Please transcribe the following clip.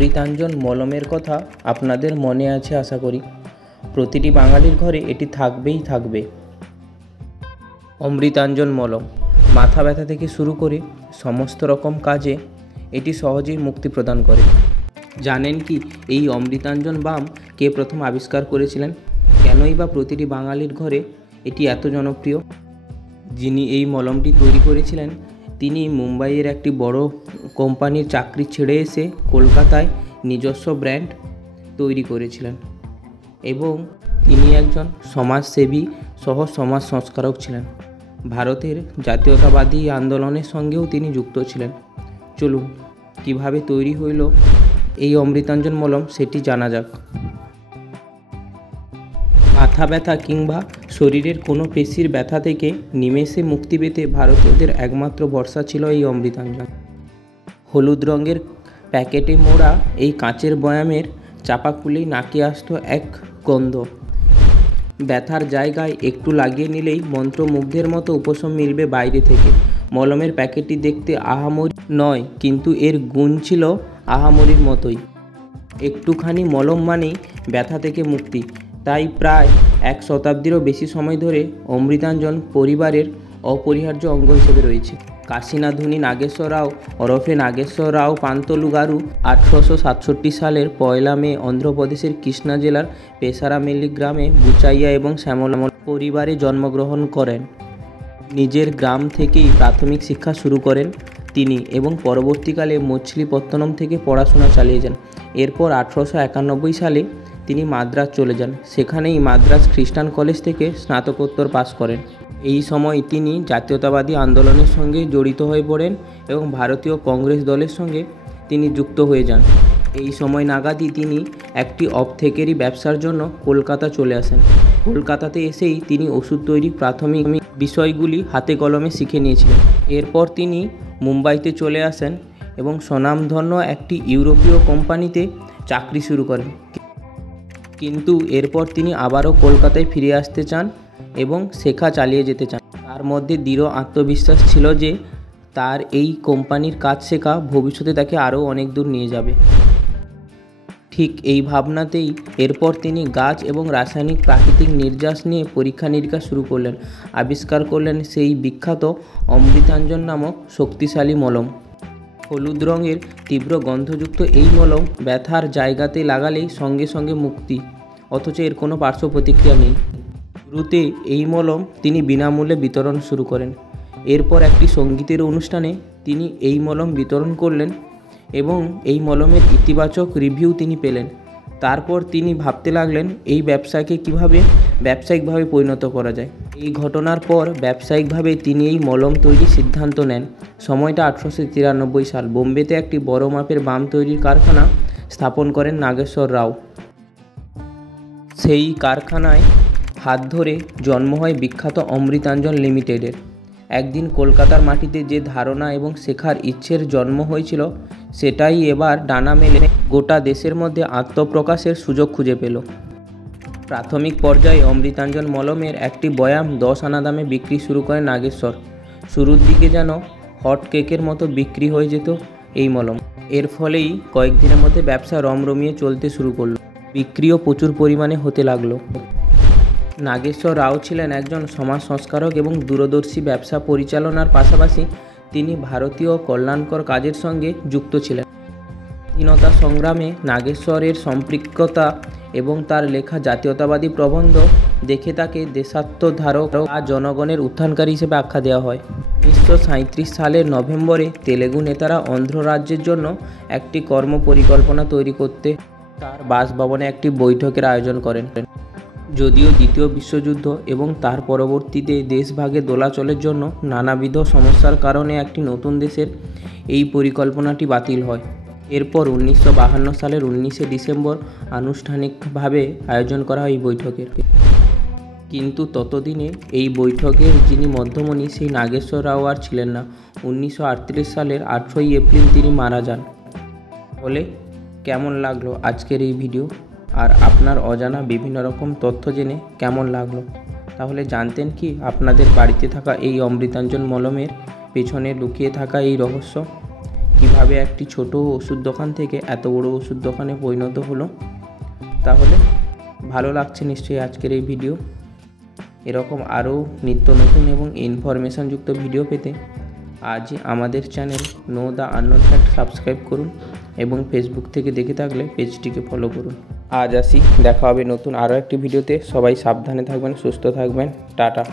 অমৃতাঞ্জন মলমের কথা আপনাদের মনে আছে আশা করি। প্রতিটি বাঙালির ঘরে এটি থাকবেই থাকবে। অমৃতাঞ্জন মলম মাথা ব্যথা থেকে শুরু করে সমস্ত রকম কাজে এটি সহজেই মুক্তি প্রদান করে। জানেন কি এই অমৃতাঞ্জন বাম কে প্রথম আবিষ্কার করেছিলেন? কেনই বা প্রতিটি বাঙালির ঘরে এটি এত জনপ্রিয়? যিনি এই মলমটি তৈরি করেছিলেন তিনি মুম্বাইয়ের একটি বড় কোম্পানির চাকরি ছেড়ে এসে কলকাতায় নিজস্ব ব্র্যান্ড তৈরি করেছিলেন এবং তিনি একজন সমাজসেবী সহ সমাজ সংস্কারক ছিলেন। ভারতের জাতীয়তাবাদী আন্দোলনের সঙ্গেও তিনি যুক্ত ছিলেন। চলুন কিভাবে তৈরি হইল এই অমৃতাঞ্জন মলম সেটি জানা যাক। মাথা ব্যথা কিংবা শরীরের কোনো পেশির ব্যথা থেকে নিমেষে মুক্তি পেতে ভারতীয়দের একমাত্র ভরসা ছিল এই অমৃতাঞ্জন। হলুদ রঙের প্যাকেটে মোড়া এই কাঁচের বয়ামের চাপা খুলেই নাকে আসতো এক গন্ধ। ব্যথার জায়গায় একটু লাগিয়ে নিলেই মন্ত্রমুগ্ধের মতো উপশম মিলবে বাইরে থেকে। মলমের প্যাকেটটি দেখতে আহামরি নয়, কিন্তু এর গুণ ছিল আহামরির মতোই। একটুখানি মলম মানেই ব্যথা থেকে মুক্তি। তাই প্রায় এক শতাব্দীরও বেশি সময় ধরে অমৃতাঞ্জন পরিবারের অপরিহার্য অঙ্গ হিসেবে রয়েছে। কাশীনাথুনি নাগেশ্বর রাও ওরফে নাগেশ্বর রাও পান্তলু গারু 1867 সালের 1 মে অন্ধ্রপ্রদেশের কৃষ্ণা জেলার পেসারামেল্লি গ্রামে বুচাইয়া এবং শ্যামল পরিবারে জন্মগ্রহণ করেন। নিজের গ্রাম থেকেই প্রাথমিক শিক্ষা শুরু করেন তিনি এবং পরবর্তীকালে মছলিপত্তনম থেকে পড়াশোনা চালিয়ে যান। এরপর 1891 সালে তিনি মাদ্রাজ চলে যান। সেখানেই মাদ্রাজ খ্রিস্টান কলেজ থেকে স্নাতকোত্তর পাশ করেন। এই সময় তিনি জাতীয়তাবাদী আন্দোলনের সঙ্গে জড়িত হয়ে পড়েন এবং ভারতীয় কংগ্রেস দলের সঙ্গে তিনি যুক্ত হয়ে যান। এই সময় নাগাদই তিনি একটি অপথেকেরি ব্যবসার জন্য কলকাতা চলে আসেন। কলকাতাতে এসেই তিনি ওষুধ তৈরির প্রাথমিক বিষয়গুলি হাতে কলমে শিখে নিয়েছিলেন। এরপর তিনি মুম্বাইতে চলে আসেন এবং স্বনামধন্য একটি ইউরোপীয় কোম্পানিতে চাকরি শুরু করেন। কিন্তু এরপর তিনি আবারও কলকাতায় ফিরে আসতে চান এবং শেখা চালিয়ে যেতে চান। তার মধ্যে দৃঢ় আত্মবিশ্বাস ছিল যে তার এই কোম্পানির কাজ শেখা ভবিষ্যতে তাকে আরও অনেক দূর নিয়ে যাবে। ঠিক এই ভাবনাতেই এরপর তিনি গাছ এবং রাসায়নিক প্রাকৃতিক নির্যাস নিয়ে পরীক্ষা নিরীক্ষা শুরু করলেন। আবিষ্কার করলেন সেই বিখ্যাত অমৃতাঞ্জন নামক শক্তিশালী মলম। হলুদ রঙের তীব্র গন্ধযুক্ত এই মলম ব্যথার জায়গাতে লাগালেই সঙ্গে সঙ্গে মুক্তি, অথচ এর কোনো পার্শ্ব প্রতিক্রিয়া নেই। শুরুতে এই মলম তিনি বিনামূল্যে বিতরণ শুরু করেন। এরপর একটি সঙ্গীতের অনুষ্ঠানে তিনি এই মলম বিতরণ করলেন এবং এই মলমের ইতিবাচক রিভিউ তিনি পেলেন। তারপর তিনি ভাবতে লাগলেন এই ব্যবসাকে কিভাবে ব্যবসায়িকভাবে পরিণত করা যায়। এই ঘটনার পর ব্যবসায়িকভাবে তিনি এই মলম তৈরির সিদ্ধান্ত নেন। সময়টা 1893 সাল। বোম্বেতে একটি বড় মাপের বাম তৈরির কারখানা স্থাপন করেন নাগেশ্বর রাও। সেই কারখানায় হাত ধরে জন্ম হয় বিখ্যাত অমৃতাঞ্জন লিমিটেডের। একদিন কলকাতার মাটিতে যে ধারণা এবং শেখার ইচ্ছের জন্ম হয়েছিল সেটাই এবার ডানা মেলে গোটা দেশের মধ্যে আত্মপ্রকাশের সুযোগ খুঁজে পেল। প্রাথমিক পর্যায়ে অমৃতাঞ্জন মলমের একটি বয়াম 10 আনা দামে বিক্রি শুরু করেন নাগেশ্বর। শুরুর দিকে যেন হট কেকের মতো বিক্রি হয়ে যেত এই মলম। এর ফলেই কয়েকদিনের মধ্যে ব্যবসা রমরমিয়ে চলতে শুরু করলো। বিক্রিও প্রচুর পরিমাণে হতে লাগলো। নাগেশ্বর রাও ছিলেন একজন সমাজ সংস্কারক এবং দূরদর্শী। ব্যবসা পরিচালনার পাশাপাশি তিনি ভারতীয় কল্যাণকর কাজের সঙ্গে যুক্ত ছিলেন। স্বাধীনতা সংগ্রামে নাগেশ্বরের সম্পৃক্ততা এবং তার লেখা জাতীয়তাবাদী প্রবন্ধ দেখে তাকে দেশাত্মধারক বা জনগণের উত্থানকারী হিসেবে আখ্যা দেওয়া হয়। 1937 সালের নভেম্বরে তেলেগু নেতারা অন্ধ্র রাজ্যের জন্য একটি কর্ম পরিকল্পনা তৈরি করতে তার বাসভবনে একটি বৈঠকের আয়োজন করেন। যদিও দ্বিতীয় বিশ্বযুদ্ধ এবং তার পরবর্তীতে দেশভাগে দোলাচলের জন্য নানাবিধ সমস্যার কারণে একটি নতুন দেশের এই পরিকল্পনাটি বাতিল হয়। এরপর 1952 সালের 19শে ডিসেম্বর আনুষ্ঠানিকভাবে আয়োজন করা হয় এই বৈঠকের। কিন্তু ততদিনে এই বৈঠকের যিনি মধ্যমণি সেই নাগেশ্বর রাও আর ছিলেন না। 1938 সালের 8ই এপ্রিল তিনি মারা যান। বলে কেমন লাগলো আজকের এই ভিডিও? আর আপনার অজানা বিভিন্ন রকম তথ্য জেনে কেমন লাগলো? তাহলে জানতেন কি আপনাদের বাড়িতে থাকা এই অমৃতাঞ্জন মলমের পেছনে লুকিয়ে থাকা এই রহস্য? কীভাবে কিভাবে একটি ছোট ওষুধ দোকান থেকে এত বড় ওষুধ দোকানে পরিণত হলো। তাহলে ভালো লাগছে নিশ্চয়ই আজকের এই ভিডিও। এরকম আরও নিত্য নতুন এবং ইনফরমেশনযুক্ত ভিডিও পেতে আজই আমাদের channel know the unknown fact subscribe করুন এবং ফেসবুক থেকে দেখে থাকলে পেজটিকে ফলো করুন। আজ আসি, দেখা হবে নতুন আরও একটি ভিডিওতে। সবাই সাবধানে থাকবেন, সুস্থ থাকবেন। টাটা।